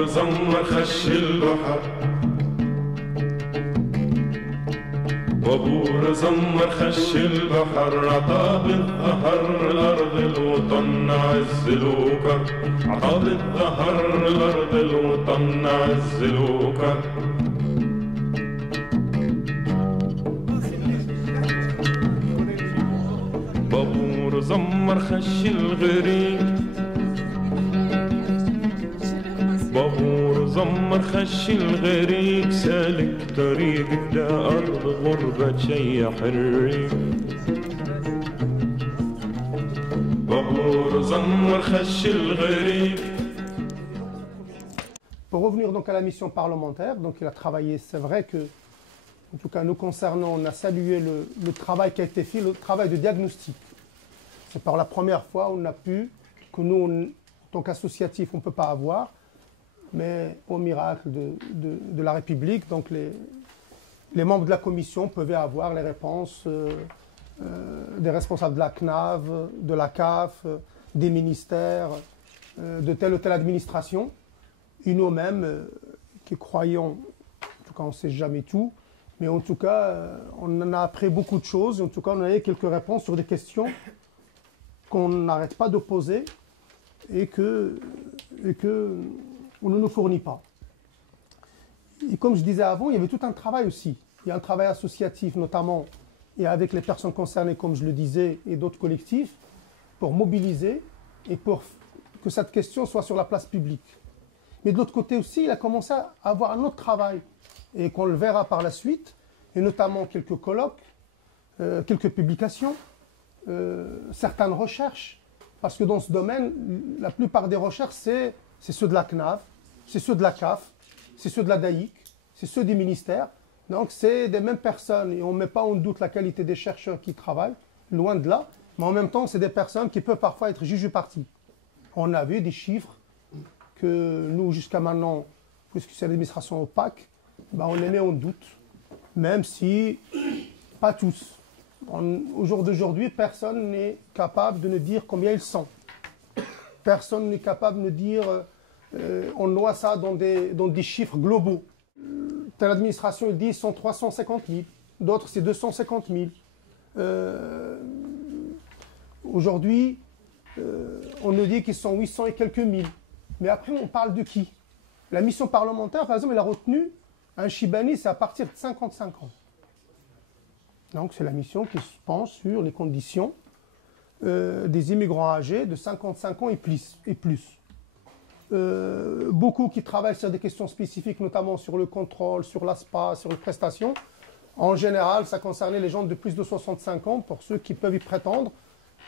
بابور زمر خش البحر بابور زمر خش البحر عطا بالظهر الأرض الوطن عز الوكر عطا بالظهر الأرض الوطن عز الوكر بابور زمر خش الغريق بابور زمر خش الغريق سالك طريق لأرض غربة شيح الريق بابور زمر خش الغريق. Pour revenir donc à la mission parlementaire, donc il a travaillé, c'est vrai que, en tout cas nous concernant, on a salué le travail qui a été fait, le travail de diagnostic. C'est par la première fois on a pu, que nous, en tant qu'associatif, on ne peut pas avoir, mais au miracle de la République, donc les membres de la commission pouvaient avoir les réponses des responsables de la CNAV, de la CAF, des ministères, de telle ou telle administration, et nous-mêmes qui croyons, en tout cas on ne sait jamais tout, mais en tout cas on en a appris beaucoup de choses, en tout cas on a eu quelques réponses sur des questions qu'on n'arrête pas de poser et que on ne nous fournit pas. Et comme je disais avant, il y avait tout un travail aussi. Il y a un travail associatif notamment, et avec les personnes concernées, comme je le disais, et d'autres collectifs, pour mobiliser et pour que cette question soit sur la place publique. Mais de l'autre côté aussi, il a commencé à avoir un autre travail, et qu'on le verra par la suite, et notamment quelques colloques, quelques publications, certaines recherches, parce que dans ce domaine, la plupart des recherches, c'est ceux de la CNAV, c'est ceux de la CAF, c'est ceux de la DAIC, c'est ceux des ministères. Donc c'est des mêmes personnes et on ne met pas en doute la qualité des chercheurs qui travaillent, loin de là. Mais en même temps, c'est des personnes qui peuvent parfois être juges partis. On a vu des chiffres que nous, jusqu'à maintenant, puisque c'est l'administration opaque, ben on les met en doute, même si, pas tous. Au jour d'aujourd'hui, personne n'est capable de nous dire combien ils sont. Personne n'est capable de dire, on noie ça dans des chiffres globaux. Telle administration, ils disent, sont 350 000, d'autres c'est 250 000. Aujourd'hui, on nous dit qu'ils sont 800 et quelques mille. Mais après, on parle de qui? La mission parlementaire, par exemple, elle a retenu un Chibani, c'est à partir de 55 ans. Donc c'est la mission qui se penche sur les conditions des immigrants âgés de 55 ans et plus. Beaucoup qui travaillent sur des questions spécifiques, notamment sur le contrôle, sur l'ASPA, sur les prestations. En général, ça concernait les gens de plus de 65 ans, pour ceux qui peuvent y prétendre.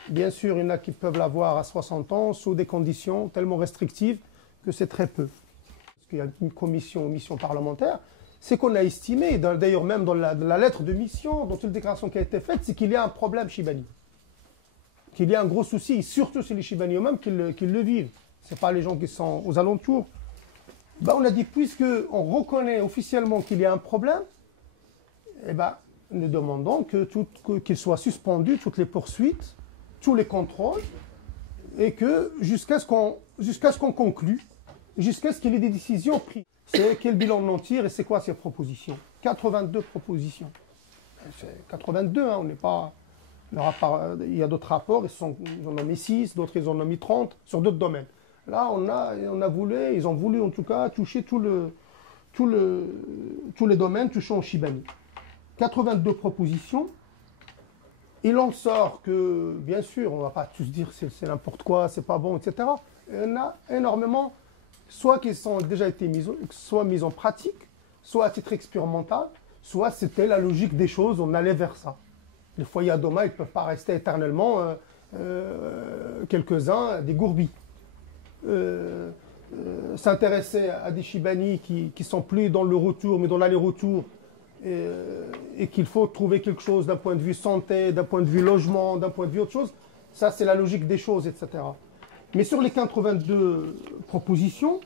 Bien sûr, il y en a qui peuvent l'avoir à 60 ans, sous des conditions tellement restrictives que c'est très peu. Parce qu'il y a une mission parlementaire, c'est qu'on a estimé, d'ailleurs même dans la lettre de mission, dans toute déclaration qui a été faite, c'est qu'il y a un problème Chibani. Qu'il y a un gros souci, surtout c'est les Chibani eux-mêmes qui le vivent. Ce n'est pas les gens qui sont aux alentours. Ben, on a dit, puisqu'on reconnaît officiellement qu'il y a un problème, eh ben, nous demandons qu'il soit suspendu toutes les poursuites, tous les contrôles, et que jusqu'à ce qu'on conclue, jusqu'à ce qu'il y ait des décisions prises. C'est quel bilan on en tire et c'est quoi ces propositions? 82 propositions. C'est 82, hein, on n'est pas... Il y a d'autres rapports, ils en ont mis 6, d'autres ils en ont mis 30, sur d'autres domaines. Là, ils ont voulu en tout cas toucher tous les domaines touchant au Chibani. 82 propositions. Il en sort que, bien sûr, on ne va pas tous dire c'est n'importe quoi, c'est pas bon, etc. Il y en a énormément, soit qui sont déjà été mis en pratique, soit à titre expérimental, soit c'était la logique des choses, on allait vers ça. Les foyers à Doma, ils ne peuvent pas rester éternellement quelques-uns des gourbis. S'intéresser à des Chibani qui ne sont plus dans le retour, mais dans l'aller-retour, et qu'il faut trouver quelque chose d'un point de vue santé, d'un point de vue logement, d'un point de vue autre chose, ça c'est la logique des choses, etc. Mais sur les 82 propositions,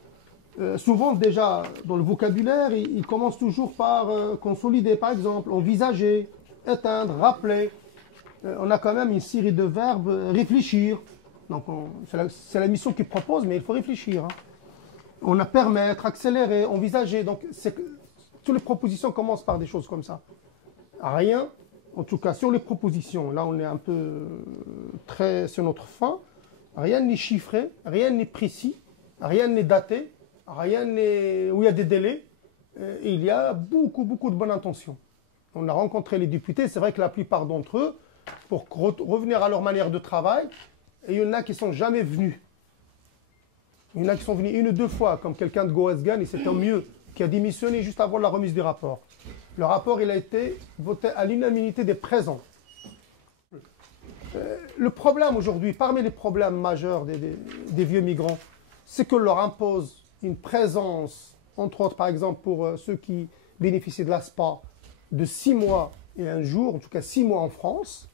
souvent déjà dans le vocabulaire, il commence toujours par consolider, par exemple, envisager, éteindre, rappeler. On a quand même une série de verbes, réfléchir. Donc c'est la mission qui propose, mais il faut réfléchir. Hein. On a permettre, accélérer, envisager. Donc, toutes les propositions commencent par des choses comme ça. Rien, en tout cas sur les propositions, là on est un peu très sur notre fin, rien n'est chiffré, rien n'est précis, rien n'est daté, rien n'est où il y a des délais. Et il y a beaucoup de bonnes intentions. On a rencontré les députés, c'est vrai que la plupart d'entre eux, pour revenir à leur manière de travail, et il y en a qui ne sont jamais venus. Il y en a qui sont venus une ou deux fois, comme quelqu'un de Goesgan, et c'était mieux, qui a démissionné juste avant la remise du rapport. Le rapport, il a été voté à l'unanimité des présents. Le problème aujourd'hui, parmi les problèmes majeurs des vieux migrants, c'est qu'on leur impose une présence, entre autres, par exemple, pour ceux qui bénéficient de l'ASPA, de 6 mois et un jour, en tout cas 6 mois en France,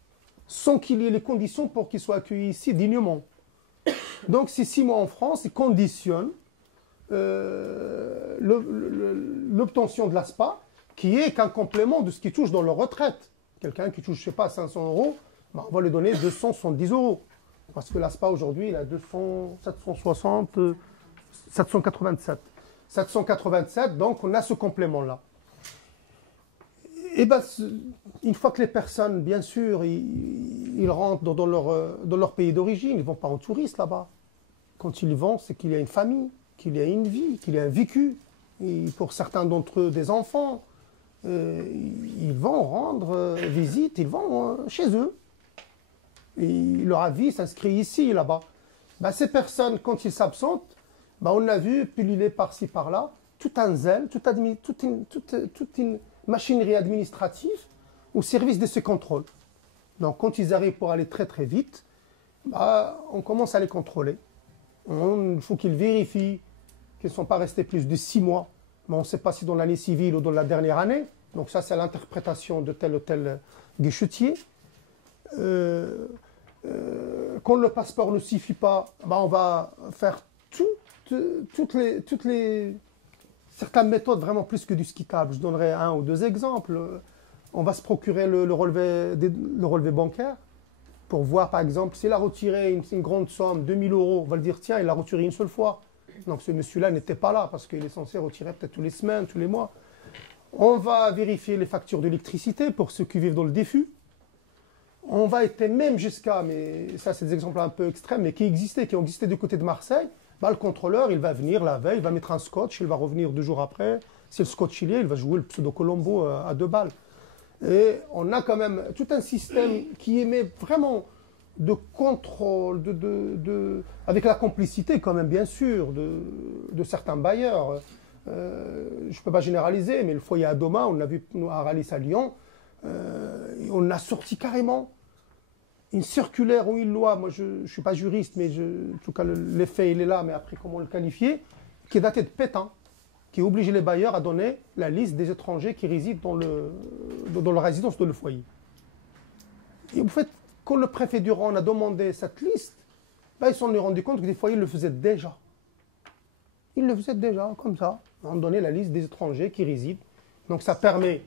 sans qu'il y ait les conditions pour qu'ils soient accueillis ici dignement. Donc ces 6 mois en France, ils conditionnent l'obtention de l'ASPA, qui est qu'un complément de ce qu'ils touchent dans leur retraite. Quelqu'un qui touche, je ne sais pas, 500 euros, ben on va lui donner 270 euros. Parce que l'ASPA aujourd'hui, il a 760, 787. 787, donc on a ce complément-là. Et ben, une fois que les personnes, bien sûr, ils rentrent dans leur pays d'origine, ils ne vont pas en touriste là-bas. Quand ils vont, c'est qu'il y a une famille, qu'il y a une vie, qu'il y a un vécu. Et pour certains d'entre eux, des enfants. Ils vont rendre visite, ils vont chez eux. Et leur avis s'inscrit ici, là-bas. Ben, ces personnes, quand ils s'absentent, ben, on a vu pulluler par-ci, par-là, tout un zèle, toute une machinerie administrative au service de ce contrôle. Donc, quand ils arrivent pour aller très très vite, ben, on commence à les contrôler. Il faut qu'ils vérifient qu'ils ne sont pas restés plus de 6 mois. Mais on ne sait pas si dans l'année civile ou dans la dernière année. Donc ça, c'est l'interprétation de tel ou tel guichetier. Quand le passeport ne suffit pas, ben on va faire certaines méthodes vraiment plus que du skitable. Je donnerai 1 ou 2 exemples. On va se procurer le relevé bancaire pour voir, par exemple, s'il a retiré une grande somme, 2000 euros, on va le dire, tiens, il l'a retiré une seule fois. Donc ce monsieur-là n'était pas là parce qu'il est censé retirer peut-être tous les semaines, tous les mois. On va vérifier les factures d'électricité pour ceux qui vivent dans le DFU. On va être même jusqu'à, mais ça c'est des exemples un peu extrêmes, mais qui ont existé du côté de Marseille. Bah, le contrôleur, il va venir la veille, il va mettre un scotch, il va revenir 2 jours après. C'est le scotch il va jouer le pseudo-colombo à 2 balles. Et on a quand même tout un système qui émet vraiment de contrôle, avec la complicité quand même bien sûr de certains bailleurs. Je ne peux pas généraliser, mais le foyer à Doma, on l'a vu à Ralis à Lyon, on a sorti carrément une circulaire ou une loi, moi je ne suis pas juriste, mais en tout cas l'effet il est là, mais après comment le qualifier, qui est daté de Pétain, qui oblige les bailleurs à donner la liste des étrangers qui résident dans la résidence de le foyer. Et vous faites quand le préfet Durand a demandé cette liste, ben, ils se sont rendus compte que des foyers le faisaient déjà. Ils le faisaient déjà, comme ça. On donnait la liste des étrangers qui résident. Donc ça permet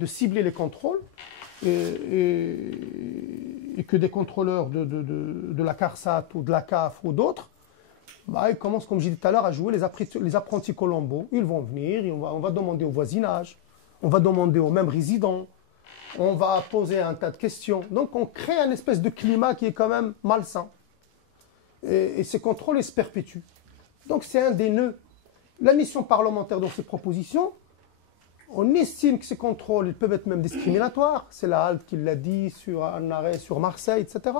de cibler les contrôles et que des contrôleurs de la CARSAT ou de la CAF ou d'autres, ben, ils commencent, comme j'ai dit tout à l'heure, à jouer les apprentis Colombo. Ils vont venir, et on va demander au voisinage, on va demander aux mêmes résidents, on va poser un tas de questions. Donc on crée un espèce de climat qui est quand même malsain. Et ces contrôles, ils se perpétuent. Donc c'est un des nœuds. La mission parlementaire dans ces propositions, on estime que ces contrôles, ils peuvent être même discriminatoires. C'est la HALT qui l'a dit sur un arrêt sur Marseille, etc.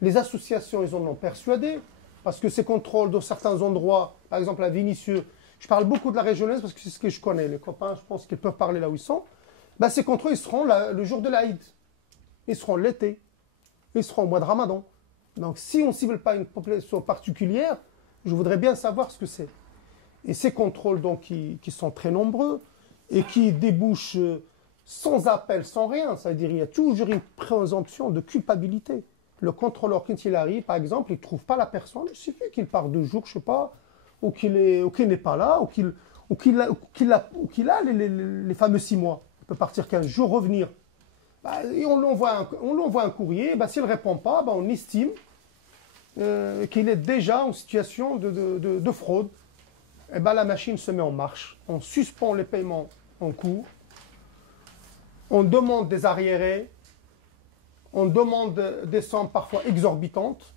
Les associations, ils en ont persuadé. Parce que ces contrôles dans certains endroits, par exemple à Vénissieux, je parle beaucoup de la régionnaise parce que c'est ce que je connais. Les copains, je pense qu'ils peuvent parler là où ils sont. Ben, ces contrôles, ils seront le jour de l'Aïd. Ils seront l'été. Ils seront au mois de Ramadan. Donc, si on ne cible pas une population particulière, je voudrais bien savoir ce que c'est. Et ces contrôles, donc, qui sont très nombreux et qui débouchent sans appel, sans rien, c'est-à-dire il y a toujours une présomption de culpabilité. Le contrôleur, quand il arrive, par exemple, il ne trouve pas la personne, il suffit qu'il part 2 jours, je ne sais pas, ou qu'il n'est pas là, ou qu'il a les fameux 6 mois. Il peut partir 15 jours, revenir. Bah, et on lui envoie un courrier, bah, s'il ne répond pas, bah, on estime qu'il est déjà en situation de fraude. eh ben, la machine se met en marche. On suspend les paiements en cours. On demande des arriérés. On demande des sommes parfois exorbitantes.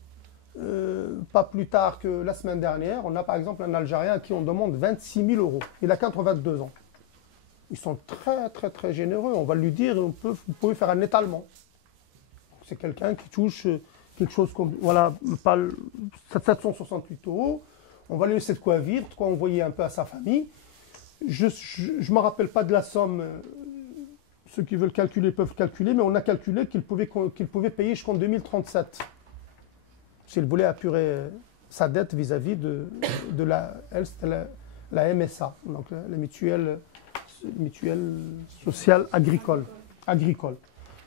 Pas plus tard que la semaine dernière, on a par exemple un Algérien à qui on demande 26 000 euros. Il a 82 ans. Ils sont très, très, très généreux. On va lui dire, vous pouvez faire un étalement. C'est quelqu'un qui touche quelque chose comme, voilà, pas 768 euros. On va lui laisser de quoi vivre, de quoi envoyer un peu à sa famille. Je ne me rappelle pas de la somme. Ceux qui veulent calculer peuvent calculer, mais on a calculé qu'il pouvait payer jusqu'en 2037. S'il voulait apurer sa dette vis-à-vis de la MSA, donc la mutuelle sociale agricole.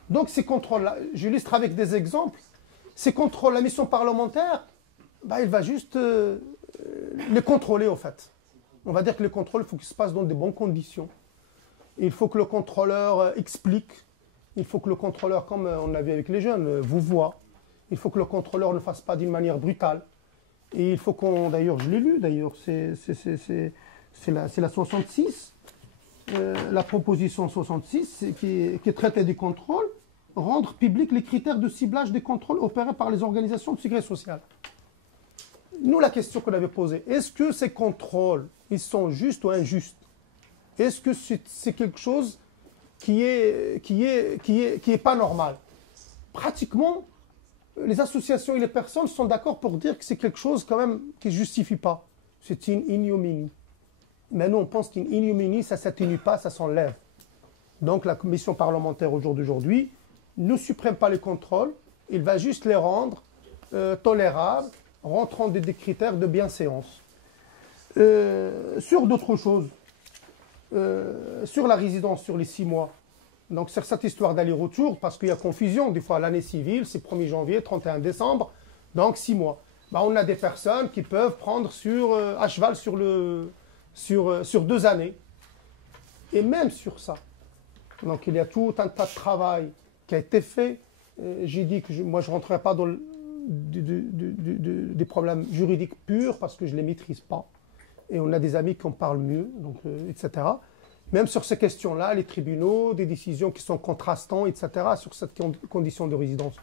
Donc ces contrôles-là, j'illustre avec des exemples, ces contrôles, la mission parlementaire, bah, il va juste les contrôler au fait. On va dire que les contrôles, il faut qu'ils se passent dans de bonnes conditions. Il faut que le contrôleur explique, il faut que le contrôleur, comme on l'a vu avec les jeunes, vous voit. Il faut que le contrôleur ne le fasse pas d'une manière brutale. Et il faut qu'on, d'ailleurs, je l'ai lu, d'ailleurs, c'est la 66, la proposition 66 qui traitait du contrôle, rendre public les critères de ciblage des contrôles opérés par les organisations de sécurité sociale. Nous, la question qu'on avait posée, est-ce que ces contrôles, ils sont justes ou injustes? Est-ce que c'est quelque chose qui est pas normal? Pratiquement, les associations et les personnes sont d'accord pour dire que c'est quelque chose quand même qui ne justifie pas. C'est une ignominie. Mais nous, on pense qu'une ignominie, ça ne s'atténue pas, ça s'enlève. Donc la commission parlementaire au jour d'aujourd'hui ne supprime pas les contrôles, il va juste les rendre tolérables, rentrant des critères de bienséance. Sur d'autres choses, sur la résidence sur les 6 mois, donc c'est cette histoire d'aller-retour, parce qu'il y a confusion, des fois l'année civile, c'est 1er janvier, 31 décembre, donc 6 mois. Ben, on a des personnes qui peuvent prendre à cheval sur 2 années. Et même sur ça. Donc il y a tout un tas de travail qui a été fait. J'ai dit que moi je ne rentrerai pas dans des problèmes juridiques purs parce que je ne les maîtrise pas. Et on a des amis qui en parlent mieux, donc, etc. Même sur ces questions-là, les tribunaux, des décisions qui sont contrastantes, etc., sur cette condition de résidence.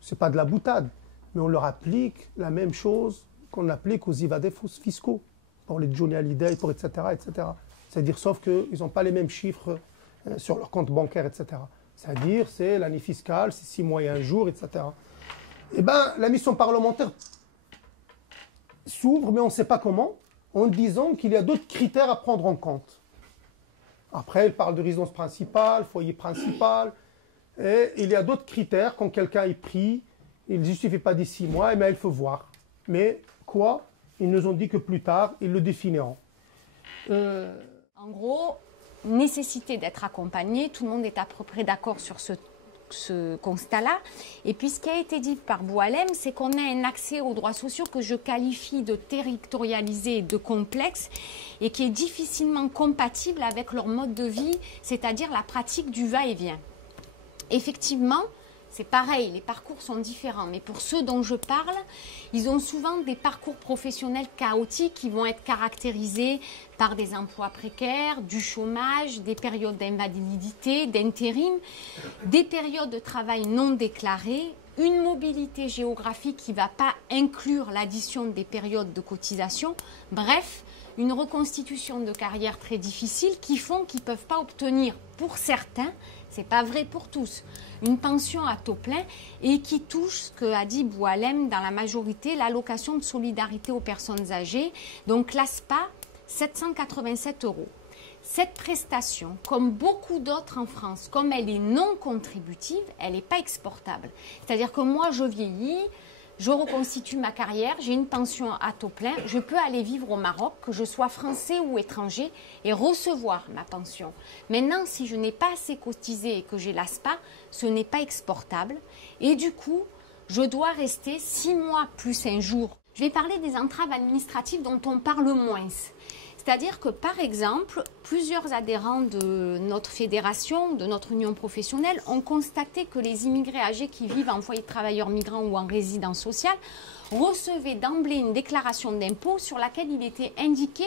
Ce n'est pas de la boutade, mais on leur applique la même chose qu'on applique aux évadés fiscaux, pour les Johnny Hallyday, pour etc., etc. C'est-à-dire, sauf qu'ils n'ont pas les mêmes chiffres sur leur compte bancaire, etc. C'est-à-dire, c'est l'année fiscale, c'est 6 mois et 1 jour, etc. Eh bien, la mission parlementaire s'ouvre, mais on ne sait pas comment, en disant qu'il y a d'autres critères à prendre en compte. Après, elle parle de résidence principale, foyer principal, et il y a d'autres critères. Quand quelqu'un est pris, il ne justifie pas des 6 mois, mais il faut voir. Mais quoi? Ils nous ont dit que plus tard, ils le définiront. En gros, nécessité d'être accompagné, tout le monde est à peu près d'accord sur ce constat-là. Et puis ce qui a été dit par Boualem, c'est qu'on a un accès aux droits sociaux que je qualifie de territorialisé et de complexe et qui est difficilement compatible avec leur mode de vie, c'est-à-dire la pratique du va-et-vient. Effectivement, c'est pareil, les parcours sont différents, mais pour ceux dont je parle, ils ont souvent des parcours professionnels chaotiques qui vont être caractérisés par des emplois précaires, du chômage, des périodes d'invalidité, d'intérim, des périodes de travail non déclarées, une mobilité géographique qui ne va pas inclure l'addition des périodes de cotisation, bref, une reconstitution de carrière très difficile qui font qu'ils ne peuvent pas obtenir, pour certains, ce n'est pas vrai pour tous, une pension à taux plein et qui touche ce que a dit Boualem dans la majorité, l'allocation de solidarité aux personnes âgées, donc l'ASPA, 787 €. Cette prestation, comme beaucoup d'autres en France, comme elle est non contributive, elle n'est pas exportable. C'est-à-dire que moi, je vieillis, je reconstitue ma carrière, j'ai une pension à taux plein, je peux aller vivre au Maroc, que je sois français ou étranger, et recevoir ma pension. Maintenant, si je n'ai pas assez cotisé et que j'ai l'ASPA, ce n'est pas exportable. Et du coup, je dois rester 6 mois plus 1 jour. Je vais parler des entraves administratives dont on parle moins. C'est-à-dire que, par exemple, plusieurs adhérents de notre fédération, de notre union professionnelle, ont constaté que les immigrés âgés qui vivent en foyer de travailleurs migrants ou en résidence sociale recevaient d'emblée une déclaration d'impôt sur laquelle il était indiqué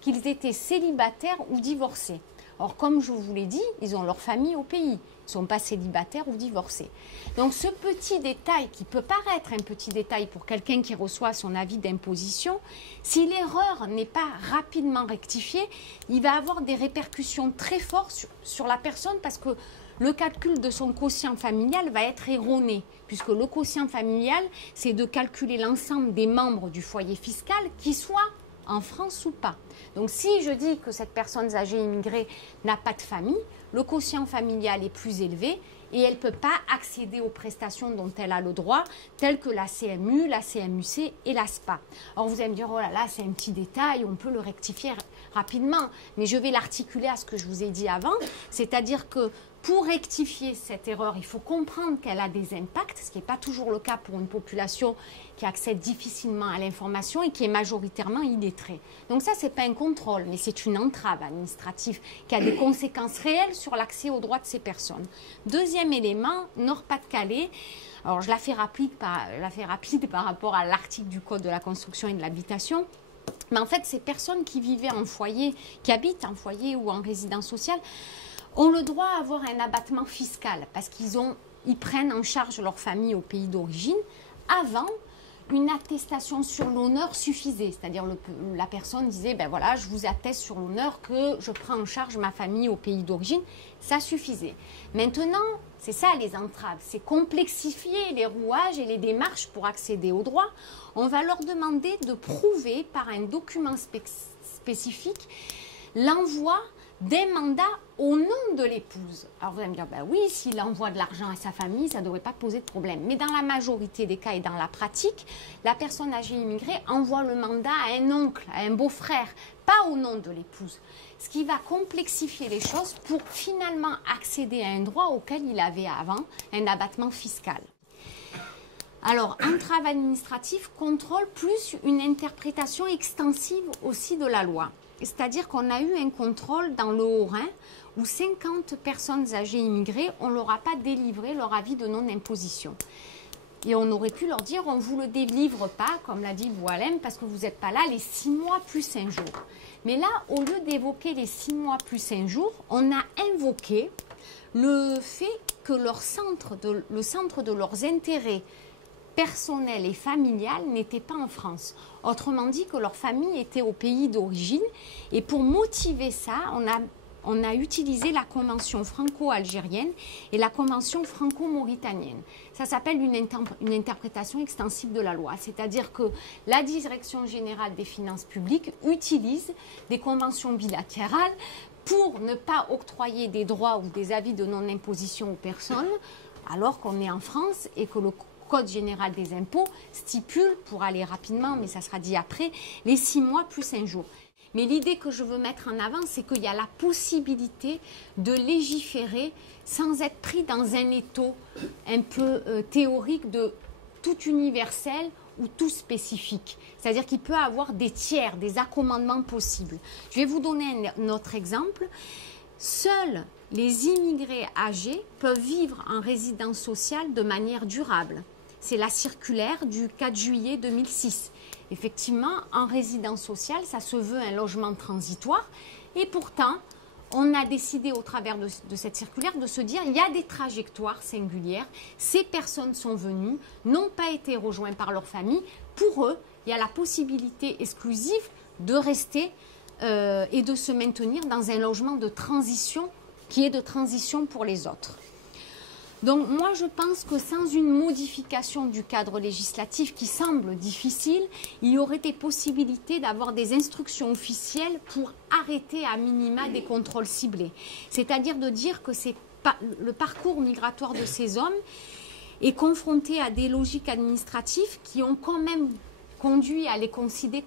qu'ils étaient célibataires ou divorcés. Or, comme je vous l'ai dit, ils ont leur famille au pays. Ils ne sont pas célibataires ou divorcés. Donc, ce petit détail, qui peut paraître un petit détail pour quelqu'un qui reçoit son avis d'imposition, si l'erreur n'est pas rapidement rectifiée, il va avoir des répercussions très fortes sur la personne parce que le calcul de son quotient familial va être erroné, puisque le quotient familial, c'est de calculer l'ensemble des membres du foyer fiscal, qu'ils soient en France ou pas. Donc si je dis que cette personne âgée immigrée n'a pas de famille, le quotient familial est plus élevé et elle ne peut pas accéder aux prestations dont elle a le droit, telles que la CMU, la CMUC et la SPA. Alors vous allez me dire, oh là là, c'est un petit détail, on peut le rectifier rapidement, mais je vais l'articuler à ce que je vous ai dit avant, c'est-à-dire que pour rectifier cette erreur, il faut comprendre qu'elle a des impacts, ce qui n'est pas toujours le cas pour une population qui accède difficilement à l'information et qui est majoritairement illettrée. Donc ça, ce n'est pas un contrôle, mais c'est une entrave administrative qui a des conséquences réelles sur l'accès aux droits de ces personnes. Deuxième élément, Nord-Pas-de-Calais. Alors je la fais rapide par rapport à l'article du Code de la construction et de l'habitation. Mais en fait, ces personnes qui vivaient en foyer, qui habitent en foyer ou en résidence sociale, ont le droit à avoir un abattement fiscal parce qu'ils prennent en charge leur famille au pays d'origine. Avant, une attestation sur l'honneur suffisait. C'est-à-dire la personne disait, ben voilà, je vous atteste sur l'honneur que je prends en charge ma famille au pays d'origine. Ça suffisait. Maintenant, c'est ça les entraves, c'est complexifier les rouages et les démarches pour accéder aux droits. On va leur demander de prouver par un document spécifique l'envoi d'un mandat au nom de l'épouse. Alors vous allez me dire, ben oui, s'il envoie de l'argent à sa famille, ça ne devrait pas poser de problème. Mais dans la majorité des cas et dans la pratique, la personne âgée immigrée envoie le mandat à un oncle, à un beau-frère, pas au nom de l'épouse. Ce qui va complexifier les choses pour finalement accéder à un droit auquel il avait avant un abattement fiscal. Alors, entrave administrative, contrôle plus une interprétation extensive aussi de la loi. C'est-à-dire qu'on a eu un contrôle dans le Haut-Rhin où 50 personnes âgées immigrées, on ne leur a pas délivré leur avis de non-imposition. Et on aurait pu leur dire, on ne vous le délivre pas, comme l'a dit Boualem, parce que vous n'êtes pas là les 6 mois plus 5 jours. Mais là, au lieu d'évoquer les 6 mois plus 5 jours, on a invoqué le fait que le centre de leurs intérêts personnel et familial n'étaient pas en France. Autrement dit que leur famille était au pays d'origine. Et pour motiver ça, on a utilisé la convention franco-algérienne et la convention franco-mauritanienne. Ça s'appelle une interprétation extensive de la loi. C'est-à-dire que la Direction générale des finances publiques utilise des conventions bilatérales pour ne pas octroyer des droits ou des avis de non-imposition aux personnes, alors qu'on est en France et que le Code général des impôts stipule, pour aller rapidement, mais ça sera dit après, les 6 mois plus 1 jour. Mais l'idée que je veux mettre en avant, c'est qu'il y a la possibilité de légiférer sans être pris dans un étau un peu théorique de tout universel ou tout spécifique. C'est-à-dire qu'il peut y avoir des tiers, des accommodements possibles. Je vais vous donner un autre exemple. Seuls les immigrés âgés peuvent vivre en résidence sociale de manière durable. C'est la circulaire du 4 juillet 2006. Effectivement, en résidence sociale, ça se veut un logement transitoire. Et pourtant, on a décidé au travers de cette circulaire de se dire il y a des trajectoires singulières. Ces personnes sont venues, n'ont pas été rejointes par leur famille. Pour eux, il y a la possibilité exclusive de rester et de se maintenir dans un logement de transition qui est de transition pour les autres. Donc moi je pense que sans une modification du cadre législatif qui semble difficile, il y aurait des possibilités d'avoir des instructions officielles pour arrêter à minima des contrôles ciblés. C'est-à-dire de dire que le parcours migratoire de ces hommes est confronté à des logiques administratives qui ont quand même conduit à les considérer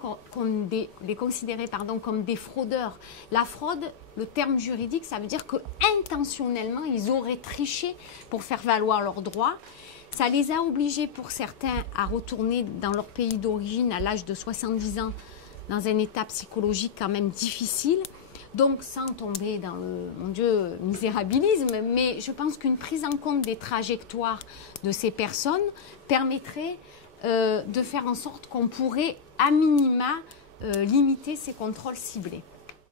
comme des fraudeurs. La fraude, le terme juridique, ça veut dire qu'intentionnellement, ils auraient triché pour faire valoir leurs droits. Ça les a obligés, pour certains, à retourner dans leur pays d'origine à l'âge de 70 ans, dans un état psychologique quand même difficile. Donc, sans tomber dans le, mon Dieu, misérabilisme, mais je pense qu'une prise en compte des trajectoires de ces personnes permettrait de faire en sorte qu'on pourrait, à minima, limiter ces contrôles ciblés.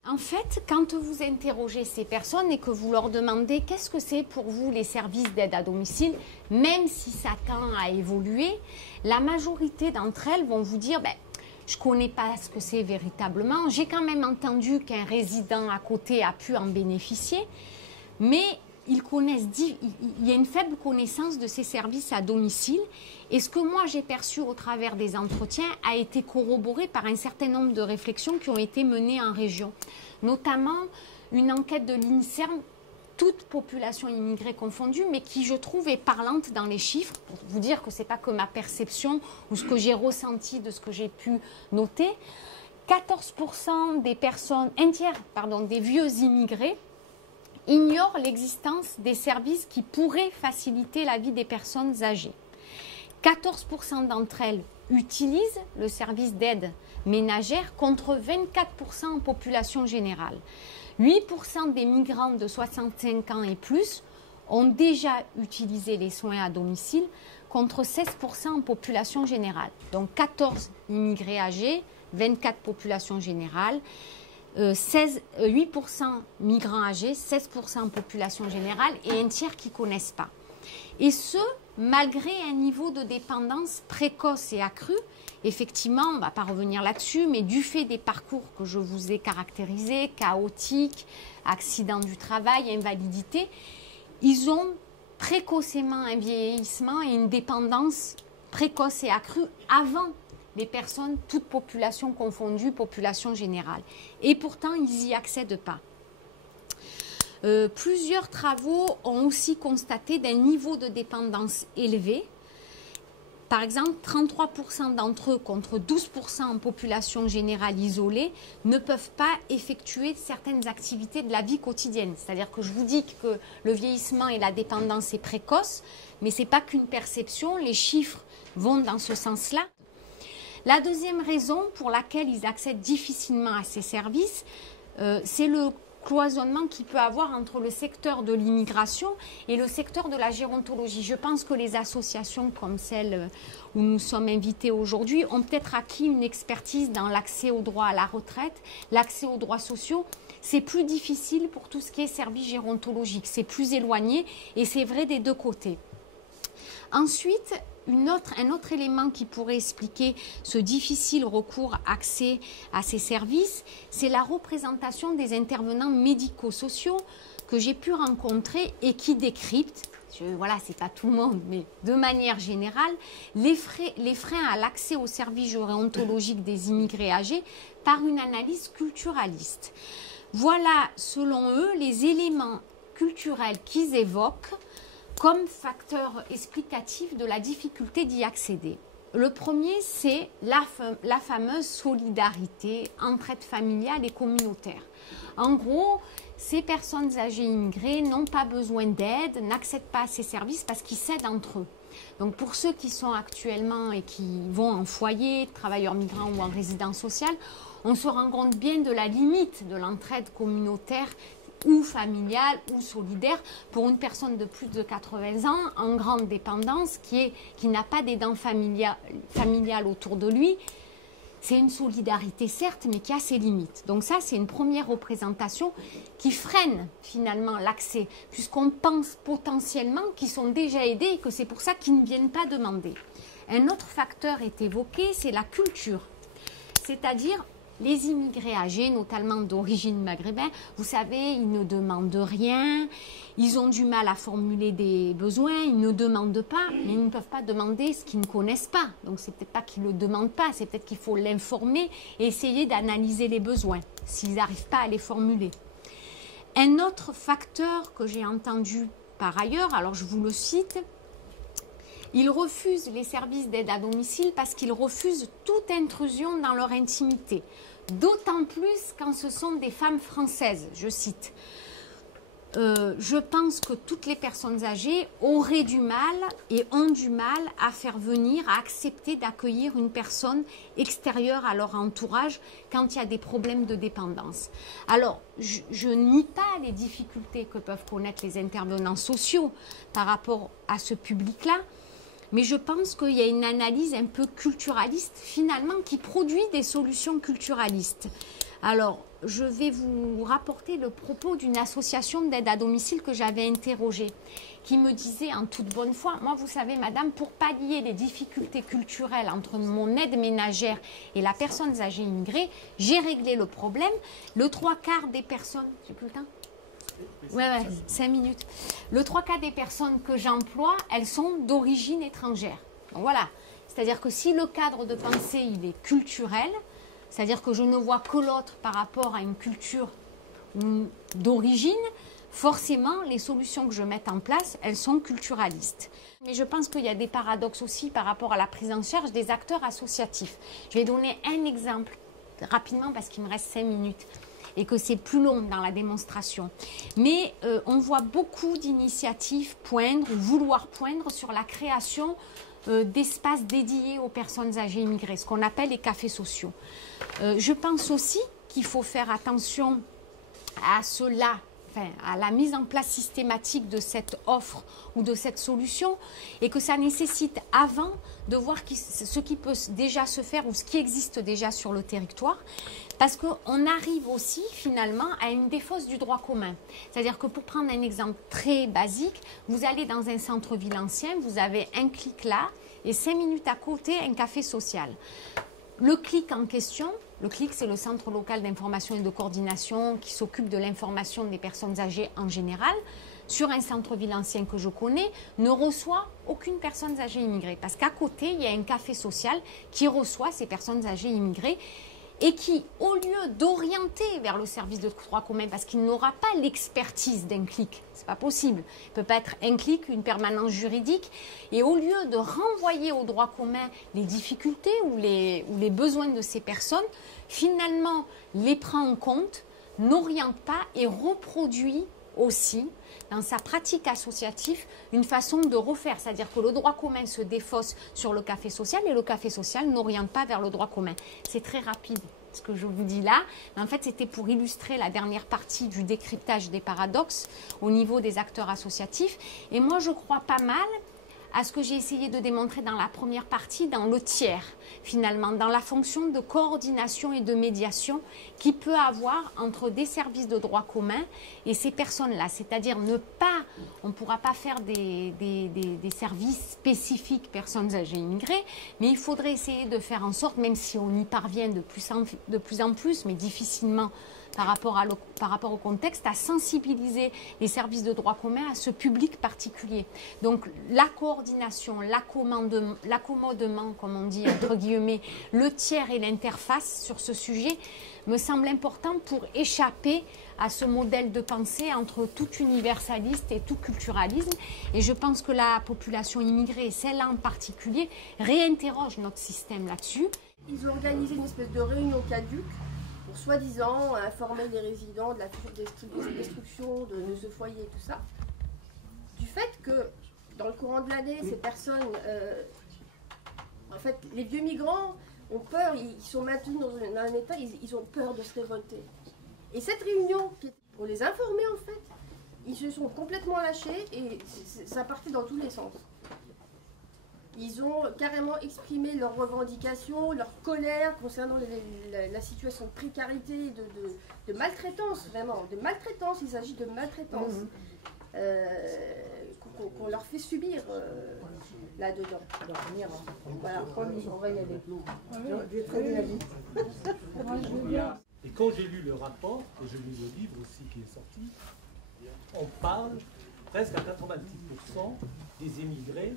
En fait, quand vous interrogez ces personnes et que vous leur demandez qu'est-ce que c'est pour vous les services d'aide à domicile, même si ça tend à évoluer, la majorité d'entre elles vont vous dire je ne connais pas ce que c'est véritablement, j'ai quand même entendu qu'un résident à côté a pu en bénéficier, mais il y a une faible connaissance de ces services à domicile. Et ce que moi j'ai perçu au travers des entretiens a été corroboré par un certain nombre de réflexions qui ont été menées en région. Notamment une enquête de l'INSERM, toute population immigrée confondue, mais qui je trouve est parlante dans les chiffres, pour vous dire que ce n'est pas que ma perception ou ce que j'ai ressenti de ce que j'ai pu noter. 14% des vieux immigrés ignorent l'existence des services qui pourraient faciliter la vie des personnes âgées. 14% d'entre elles utilisent le service d'aide ménagère contre 24% en population générale. 8% des migrants de 65 ans et plus ont déjà utilisé les soins à domicile contre 16% en population générale. Donc 14 immigrés âgés, 24 population générale. 8% migrants âgés, 16% en population générale et un tiers qui ne connaissent pas. Et ce, malgré un niveau de dépendance précoce et accru. Effectivement, on ne va pas revenir là-dessus, mais du fait des parcours que je vous ai caractérisés, chaotiques, accidents du travail, invalidité, ils ont précocement un vieillissement et une dépendance précoce et accrue avant les personnes, toutes populations confondues, population générale. Et pourtant, ils n'y accèdent pas. Plusieurs travaux ont aussi constaté d'un niveau de dépendance élevé. Par exemple, 33% d'entre eux, contre 12% en population générale isolée, ne peuvent pas effectuer certaines activités de la vie quotidienne. C'est-à-dire que je vous dis que le vieillissement et la dépendance est précoce, mais ce n'est pas qu'une perception, les chiffres vont dans ce sens-là. La deuxième raison pour laquelle ils accèdent difficilement à ces services, c'est le cloisonnement qu'il peut avoir entre le secteur de l'immigration et le secteur de la gérontologie. Je pense que les associations comme celle où nous sommes invités aujourd'hui ont peut-être acquis une expertise dans l'accès au droit à la retraite, l'accès aux droits sociaux. C'est plus difficile pour tout ce qui est service gérontologique, c'est plus éloigné et c'est vrai des deux côtés. Ensuite, un autre élément qui pourrait expliquer ce difficile recours accès à ces services, c'est la représentation des intervenants médico-sociaux que j'ai pu rencontrer et qui décryptent, voilà, c'est pas tout le monde, mais de manière générale, les freins à l'accès aux services gérontologiques des immigrés âgés par une analyse culturaliste. Voilà, selon eux, les éléments culturels qu'ils évoquent comme facteur explicatif de la difficulté d'y accéder. Le premier, c'est la fameuse solidarité, entraide familiale et communautaire. En gros, ces personnes âgées immigrées n'ont pas besoin d'aide, n'accèdent pas à ces services parce qu'ils s'aident entre eux. Donc pour ceux qui sont actuellement et qui vont en foyer, travailleurs migrants ou en résidence sociale, on se rend compte bien de la limite de l'entraide communautaire ou familiale ou solidaire pour une personne de plus de 80 ans en grande dépendance qui n'a pas d'aidant familial autour de lui. C'est une solidarité certes, mais qui a ses limites. Donc ça, c'est une première représentation qui freine finalement l'accès, puisqu'on pense potentiellement qu'ils sont déjà aidés et que c'est pour ça qu'ils ne viennent pas demander. Un autre facteur est évoqué, c'est la culture, c'est-à-dire les immigrés âgés, notamment d'origine maghrébine, vous savez, ils ne demandent rien, ils ont du mal à formuler des besoins, ils ne demandent pas, mais ils ne peuvent pas demander ce qu'ils ne connaissent pas. Donc, c'est peut-être pas qu'ils ne le demandent pas, c'est peut-être qu'il faut l'informer et essayer d'analyser les besoins, s'ils n'arrivent pas à les formuler. Un autre facteur que j'ai entendu par ailleurs, alors je vous le cite, ils refusent les services d'aide à domicile parce qu'ils refusent toute intrusion dans leur intimité. D'autant plus quand ce sont des femmes françaises, je cite. Je pense que toutes les personnes âgées auraient du mal et ont du mal à faire venir, à accepter d'accueillir une personne extérieure à leur entourage quand il y a des problèmes de dépendance. Alors, je nie pas les difficultés que peuvent connaître les intervenants sociaux par rapport à ce public-là, mais je pense qu'il y a une analyse un peu culturaliste finalement qui produit des solutions culturalistes. Alors, je vais vous rapporter le propos d'une association d'aide à domicile que j'avais interrogée, qui me disait en toute bonne foi, moi vous savez madame, pour pallier les difficultés culturelles entre mon aide ménagère et la personne âgée immigrée, j'ai réglé le problème. Le 3/4 des personnes, j'ai plus le temps ? Ouais, 5 minutes. Le 3/4 des personnes que j'emploie, elles sont d'origine étrangère. Donc voilà, c'est-à-dire que si le cadre de pensée il est culturel, c'est-à-dire que je ne vois que l'autre par rapport à une culture d'origine, forcément, les solutions que je mets en place, elles sont culturalistes. Mais je pense qu'il y a des paradoxes aussi par rapport à la prise en charge des acteurs associatifs. Je vais donner un exemple rapidement parce qu'il me reste 5 minutes et que c'est plus long dans la démonstration. Mais on voit beaucoup d'initiatives poindre ou vouloir poindre sur la création d'espaces dédiés aux personnes âgées immigrées, ce qu'on appelle les cafés sociaux. Je pense aussi qu'il faut faire attention à cela, à la mise en place systématique de cette offre ou de cette solution, et que ça nécessite avant de voir ce qui peut déjà se faire ou ce qui existe déjà sur le territoire, parce qu'on arrive aussi finalement à une défausse du droit commun. C'est-à-dire que pour prendre un exemple très basique, vous allez dans un centre-ville ancien, vous avez un clic là et 5 minutes à côté un café social. Le clic en question, le clic c'est le centre local d'information et de coordination qui s'occupe de l'information des personnes âgées en général, sur un centre-ville ancien que je connais, ne reçoit aucune personne âgée immigrée. Parce qu'à côté, il y a un café social qui reçoit ces personnes âgées immigrées et qui, au lieu d'orienter vers le service de droit commun, parce qu'il n'aura pas l'expertise d'un clic, c'est pas possible, il ne peut pas être un clic, une permanence juridique, et au lieu de renvoyer au droit commun les difficultés ou les besoins de ces personnes, finalement les prend en compte, n'oriente pas et reproduit aussi dans sa pratique associative une façon de refaire, c'est-à-dire que le droit commun se défausse sur le café social et le café social n'oriente pas vers le droit commun. C'est très rapide ce que je vous dis là, mais en fait c'était pour illustrer la dernière partie du décryptage des paradoxes au niveau des acteurs associatifs. Et moi je crois pas mal à ce que j'ai essayé de démontrer dans la première partie, dans le tiers, finalement, dans la fonction de coordination et de médiation qui peut avoir entre des services de droit commun et ces personnes-là. C'est-à-dire on ne pourra pas faire des services spécifiques personnes âgées immigrées, mais il faudrait essayer de faire en sorte, même si on y parvient de plus en plus, mais difficilement par rapport au contexte, à sensibiliser les services de droit commun à ce public particulier. Donc la coordination, l'accommodement, comme on dit entre guillemets, le tiers et l'interface sur ce sujet me semble important pour échapper à ce modèle de pensée entre tout universaliste et tout culturalisme. Et je pense que la population immigrée, et celle-là en particulier, réinterroge notre système là-dessus. Ils ont organisé une espèce de réunion caduque pour soi-disant informer les résidents de la destruction de ce foyer et tout ça. Du fait que dans le courant de l'année, ces personnes, en fait, les vieux migrants ont peur, ils sont maintenus dans un état, ils ont peur de se révolter. Et cette réunion, pour les informer en fait, ils se sont complètement lâchés et ça partait dans tous les sens. Ils ont carrément exprimé leurs revendications, leur colère concernant la situation de précarité, de maltraitance, vraiment, de maltraitance, il s'agit de maltraitance qu'on leur fait subir là-dedans. Voilà, on va y aller. Et quand j'ai lu le rapport, et j'ai lu le livre aussi qui est sorti, on parle presque à 90% des immigrés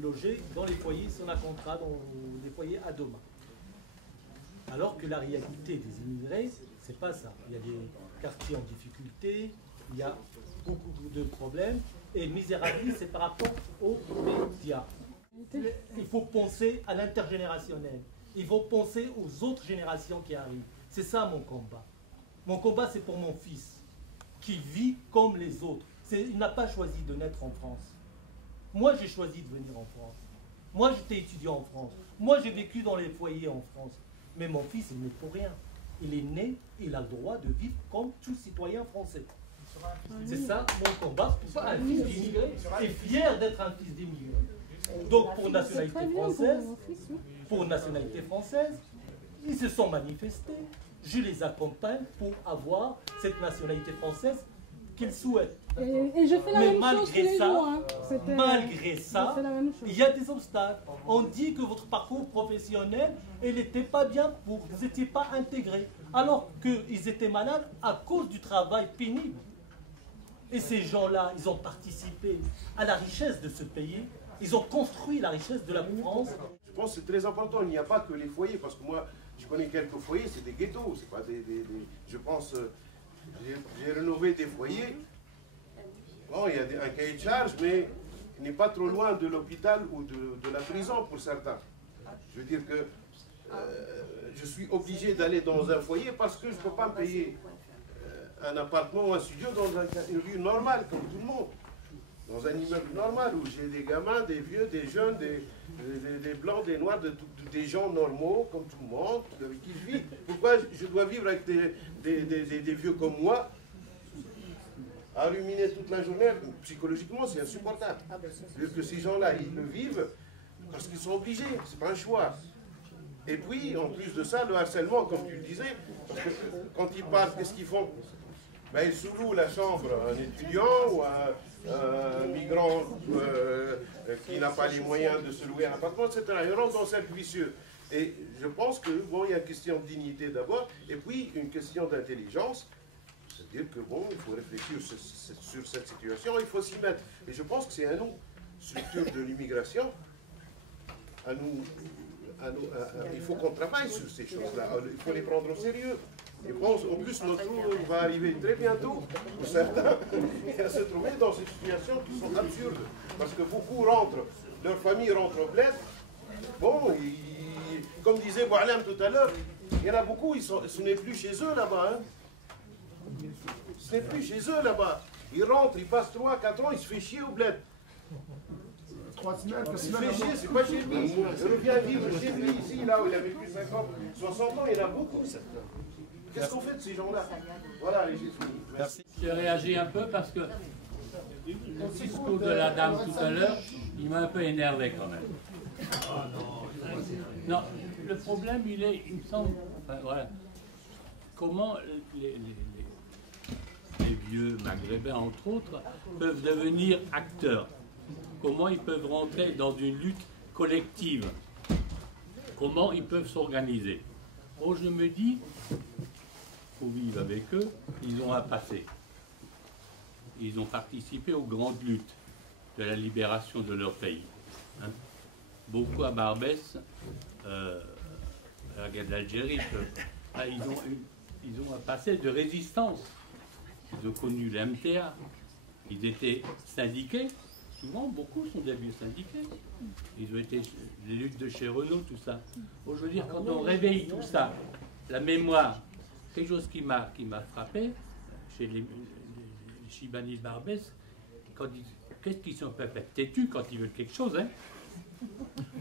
logés dans les foyers sans contrat, dans les foyers à Doma. Alors que la réalité des immigrés, c'est pas ça. Il y a des quartiers en difficulté, il y a beaucoup de problèmes, et misérabilisme, c'est par rapport aux médias. Il faut penser à l'intergénérationnel. Il faut penser aux autres générations qui arrivent. C'est ça mon combat. Mon combat, c'est pour mon fils, qui vit comme les autres. Il n'a pas choisi de naître en France. Moi, j'ai choisi de venir en France. Moi, j'étais étudiant en France. Moi, j'ai vécu dans les foyers en France. Mais mon fils, il n'est pour rien. Il est né, il a le droit de vivre comme tout citoyen français. C'est ça mon combat. Pas un fils d'immigré. Et fier d'être un fils d'immigré. Donc pour nationalité française, ils se sont manifestés. Je les accompagne pour avoir cette nationalité française qu'ils souhaitent. Et je fais la même chose tous les jours. Hein. Malgré ça, il y a des obstacles. On dit que votre parcours professionnel, il n'était pas bien, vous n'étiez pas intégré. Alors qu'ils étaient malades à cause du travail pénible. Et ces gens-là, ils ont participé à la richesse de ce pays. Ils ont construit la richesse de la France. Je pense que c'est très important. Il n'y a pas que les foyers, parce que moi, je connais quelques foyers, c'est des ghettos. C'est pas je pense, j'ai rénové des foyers. Bon, il y a un cahier de charge, mais il n'est pas trop loin de l'hôpital ou de la prison pour certains. Je veux dire que je suis obligé d'aller dans un foyer parce que je ne peux pas me payer un appartement ou un studio dans une rue normale, comme tout le monde. Dans un immeuble normal où j'ai des gamins, des vieux, des jeunes, des blancs, des noirs, des gens normaux, comme tout le monde, avec qui je vis. Pourquoi je dois vivre avec des vieux comme moi, à ruminer toute la journée? Psychologiquement, c'est insupportable. Vu que ces gens-là, ils le vivent parce qu'ils sont obligés, c'est pas un choix. Et puis, en plus de ça, le harcèlement, comme tu le disais, parce que quand ils partent, qu'est-ce qu'ils font? Ben, ils sous-louent la chambre à un étudiant ou à un migrant qui n'a pas les moyens de se louer un appartement, etc. Ils rentrent dans un cercle vicieux. Et je pense que, bon, il y a une question de dignité d'abord, et puis une question d'intelligence. C'est-à-dire que, bon, il faut réfléchir sur cette situation, il faut s'y mettre. Et je pense que c'est à nous, structure de l'immigration, il faut qu'on travaille sur ces choses-là. Il faut les prendre au sérieux. Et bon, en plus, notre tour va arriver très bientôt, pour certains, et à se trouver dans ces situations qui sont absurdes. Parce que beaucoup rentrent, leur famille rentre au bled. Bon, comme disait Boualem tout à l'heure, il y en a beaucoup, ce n'est plus chez eux là-bas. Hein. Ce n'est plus chez eux là-bas. Ils rentrent, ils passent 3 à 4 ans, ils se font chier au bled. 3 semaines, il se fait chier, c'est pas chez lui. Il revient vivre chez lui, ici, là où il a vécu 50, 60 ans, il y en a beaucoup. Qu'est-ce qu'on fait de ces gens-là? Voilà, j'ai fini. Merci. Je réagis un peu parce que le discours de la dame tout à l'heure, il m'a un peu énervé quand même. Non, le problème, il me semble, enfin, voilà, comment les vieux maghrébins, entre autres, peuvent devenir acteurs. Comment ils peuvent rentrer dans une lutte collective. Comment ils peuvent s'organiser. Oh, je me dis, il faut vivre avec eux, ils ont un passé. Ils ont participé aux grandes luttes de la libération de leur pays. Hein. Beaucoup à Barbès, à la guerre d'Algérie, ils ont un passé de résistance. Ils ont connu l'MTA, ils étaient syndiqués. Souvent, beaucoup sont des vieux syndiqués. Ils ont été les luttes de chez Renault, tout ça. Bon, je veux dire, quand on réveille tout ça, la mémoire, quelque chose qui m'a frappé chez les Chibani de Barbès, qu'est-ce qu'ils sont pas têtus quand ils veulent quelque chose, hein?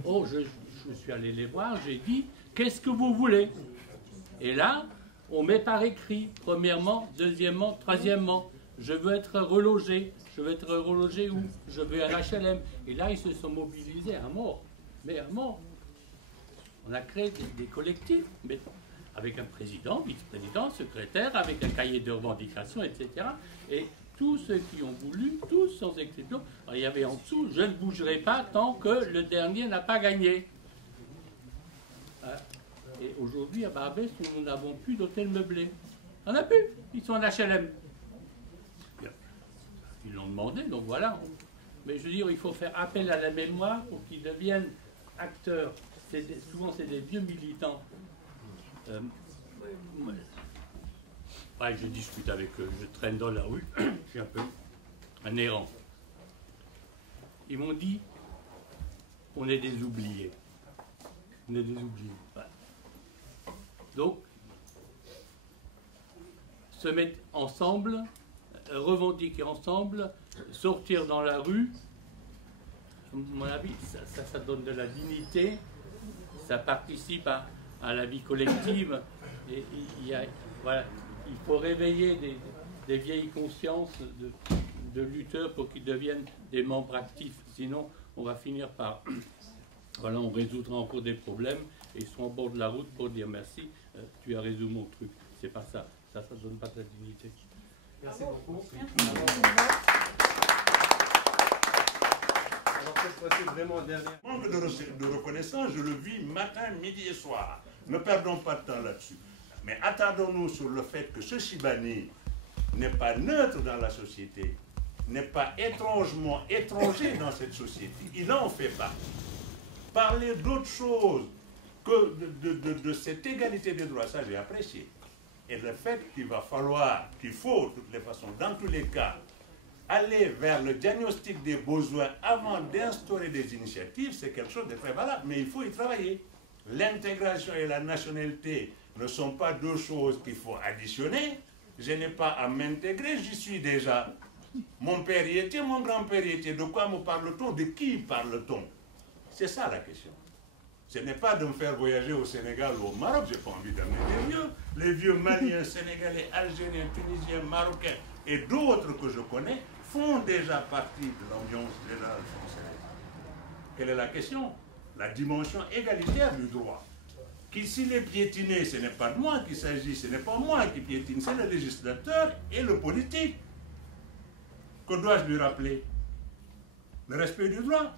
Oh, je suis allé les voir, j'ai dit, qu'est-ce que vous voulez? Et là, on met par écrit, premièrement, deuxièmement, troisièmement, je veux être relogé. Je veux être relogé où? Je veux un HLM. Et là, ils se sont mobilisés à mort. Mais à mort. On a créé des collectifs, mais avec un président, vice-président, secrétaire, avec un cahier de revendications, etc. Et tous ceux qui ont voulu, tous sans exception, il y avait en dessous, je ne bougerai pas tant que le dernier n'a pas gagné. Et aujourd'hui, à Barbès, nous n'avons plus d'hôtel meublé. On n'a plus. Ils sont en HLM. Ils l'ont demandé, donc voilà. Mais je veux dire, il faut faire appel à la mémoire pour qu'ils deviennent acteurs. Souvent, c'est des vieux militants. Ouais, je discute avec eux, je traîne dans la rue, je suis un peu un errant. Ils m'ont dit, on est des oubliés. On est des oubliés. Ouais. Donc, se mettre ensemble, revendiquer ensemble, sortir dans la rue, à mon avis, ça donne de la dignité, ça participe à la vie collective. Et voilà, il faut réveiller des vieilles consciences de lutteurs pour qu'ils deviennent des membres actifs. Sinon, on va finir par... Voilà, on résoudra encore des problèmes et ils seront au bord de la route pour dire merci, tu as résolu mon truc. C'est pas ça. Ça ne donne pas de la dignité. Merci beaucoup. Alors cette fois-ci, vraiment dernière. Manque de reconnaissance, je le vis matin, midi et soir. Ne perdons pas de temps là-dessus. Mais attardons-nous sur le fait que ce Chibani n'est pas neutre dans la société, n'est pas étrangement étranger dans cette société. Il n'en fait pas. Parler d'autre chose que de cette égalité des droits, ça j'ai apprécié. Et le fait qu'il va falloir, qu'il faut de toutes les façons, dans tous les cas, aller vers le diagnostic des besoins avant d'instaurer des initiatives, c'est quelque chose de très valable, mais il faut y travailler. L'intégration et la nationalité ne sont pas deux choses qu'il faut additionner. Je n'ai pas à m'intégrer, j'y suis déjà. Mon père y était, mon grand-père y était. De quoi me parle-t-on? De qui parle-t-on? C'est ça la question. Ce n'est pas de me faire voyager au Sénégal ou au Maroc, je n'ai pas envie d'amener des vieux. Les vieux Maliens, Sénégalais, Algériens, Tunisiens, Marocains et d'autres que je connais font déjà partie de l'ambiance générale française. Quelle est la question? La dimension égalitaire du droit. Qui s'il est piétiné, ce n'est pas de moi qu'il s'agit, ce n'est pas moi qui piétine, c'est le législateur et le politique. Que dois-je lui rappeler? Le respect du droit.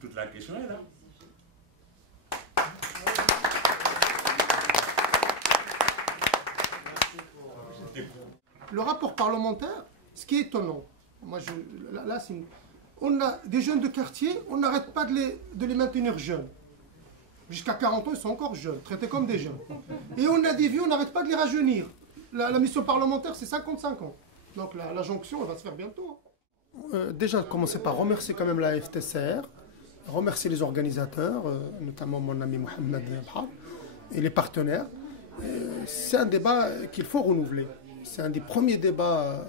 Toute la question est là. Le rapport parlementaire, ce qui est étonnant, on a des jeunes de quartier, on n'arrête pas de les maintenir jeunes. Jusqu'à 40 ans, ils sont encore jeunes, traités comme des jeunes. Et on a des vieux, on n'arrête pas de les rajeunir. La mission parlementaire, c'est 55 ans. Donc la jonction, elle va se faire bientôt. Déjà, commencer par remercier quand même la FTCR, remercier les organisateurs, notamment mon ami Mohamed Bhar, et les partenaires. C'est un débat qu'il faut renouveler. C'est un des premiers débats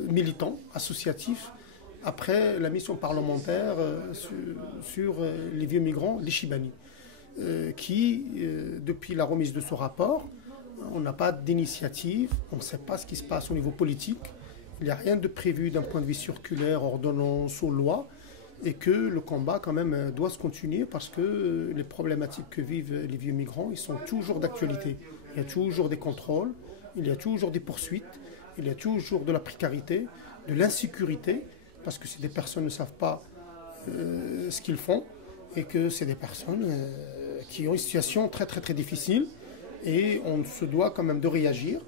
militants, associatifs, après la mission parlementaire sur les vieux migrants, les Chibani, qui, depuis la remise de ce rapport, on n'a pas d'initiative, on ne sait pas ce qui se passe au niveau politique, il n'y a rien de prévu d'un point de vue circulaire, ordonnance ou loi, et que le combat quand même doit se continuer parce que les problématiques que vivent les vieux migrants, ils sont toujours d'actualité. Il y a toujours des contrôles, il y a toujours des poursuites, il y a toujours de la précarité, de l'insécurité, parce que des personnes ne savent pas ce qu'ils font, et que c'est des personnes qui ont une situation très très très difficile, et on se doit quand même de réagir.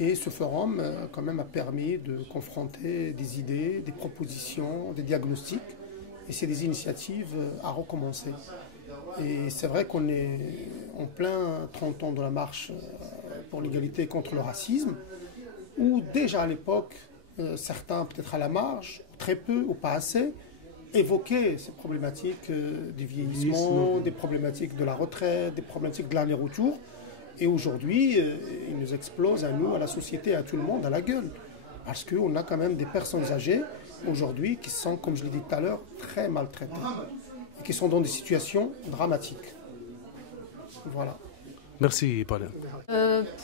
Et ce forum quand même a permis de confronter des idées, des propositions, des diagnostics, et c'est des initiatives à recommencer. Et c'est vrai qu'on est en plein 30 ans de la marche pour l'égalité contre le racisme, où déjà à l'époque, certains peut-être à la marge, très peu ou pas assez, évoquaient ces problématiques du vieillissement, des problématiques de la retraite, des problématiques de l'aller-retour. Et aujourd'hui, ils nous explosent à nous, à la société, à tout le monde, à la gueule. Parce qu'on a quand même des personnes âgées, aujourd'hui, qui sont, comme je l'ai dit tout à l'heure, très maltraitées. Et qui sont dans des situations dramatiques. Voilà. Merci, Paula.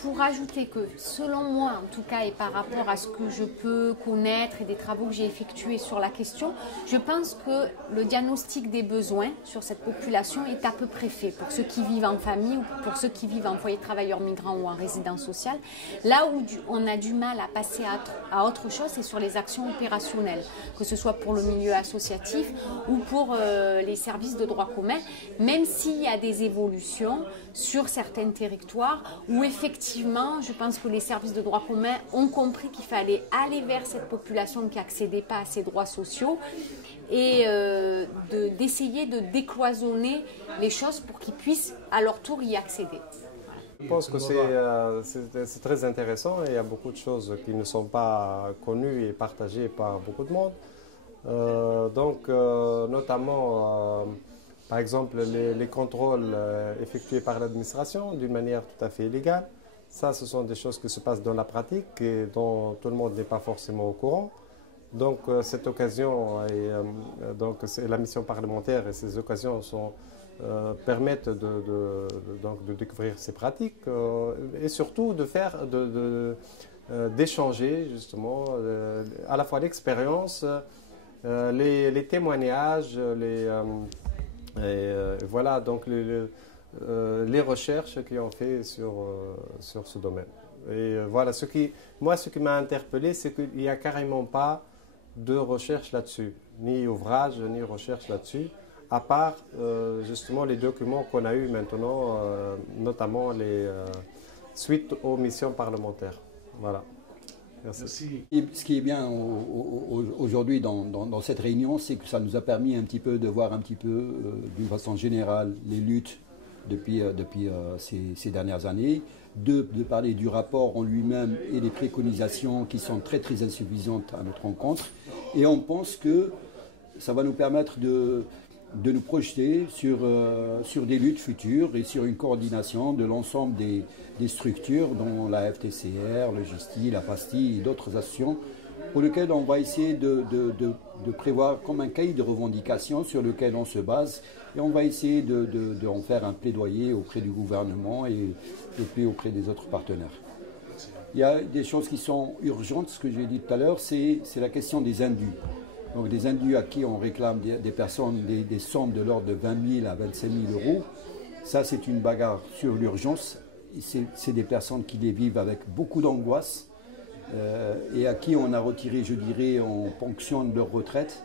Pour ajouter que, selon moi, en tout cas, et par rapport à ce que je peux connaître et des travaux que j'ai effectués sur la question, je pense que le diagnostic des besoins sur cette population est à peu près fait pour ceux qui vivent en famille ou pour ceux qui vivent en foyer de travailleurs migrants ou en résidence sociale. Là où on a du mal à passer à autre chose, c'est sur les actions opérationnelles, que ce soit pour le milieu associatif ou pour les services de droit commun, même s'il y a des évolutions sur certains territoires où effectivement, je pense que les services de droit commun ont compris qu'il fallait aller vers cette population qui n'accédait pas à ces droits sociaux et d'essayer de décloisonner les choses pour qu'ils puissent à leur tour y accéder. Je pense que c'est très intéressant et il y a beaucoup de choses qui ne sont pas connues et partagées par beaucoup de monde. Notamment, par exemple, les contrôles effectués par l'administration d'une manière tout à fait illégale. Ça, ce sont des choses qui se passent dans la pratique et dont tout le monde n'est pas forcément au courant. Donc, cette occasion, la mission parlementaire et ces occasions permettent de découvrir ces pratiques et surtout de d'échanger justement à la fois l'expérience, les témoignages, voilà, donc les recherches qu'ils ont fait sur ce domaine. Et voilà, ce qui m'a interpellé, c'est qu'il n'y a carrément pas de recherche là-dessus, ni ouvrage, ni recherche là-dessus, à part justement les documents qu'on a eus maintenant, notamment suite aux missions parlementaires. Voilà. Merci. Ce qui est bien aujourd'hui dans cette réunion, c'est que ça nous a permis un petit peu de voir un petit peu, d'une façon générale, les luttes depuis ces dernières années, de parler du rapport en lui-même et des préconisations qui sont très très insuffisantes à notre rencontre. Et on pense que ça va nous permettre de nous projeter sur des luttes futures et sur une coordination de l'ensemble des structures, dont la FTCR, le GISTI, la PASTI et d'autres associations, pour lesquelles on va essayer de prévoir comme un cahier de revendications sur lequel on se base, et on va essayer d'en faire un plaidoyer auprès du gouvernement et puis auprès des autres partenaires. Il y a des choses qui sont urgentes, ce que j'ai dit tout à l'heure, c'est la question des indus. Donc des indus à qui on réclame des personnes des sommes de l'ordre de 20 000 à 25 000 euros. Ça, c'est une bagarre sur l'urgence. C'est des personnes qui les vivent avec beaucoup d'angoisse et à qui on a retiré, je dirais, on ponctionne leur retraite.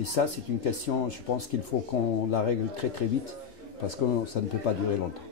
Et ça, c'est une question, je pense qu'il faut qu'on la règle très très vite parce que ça ne peut pas durer longtemps.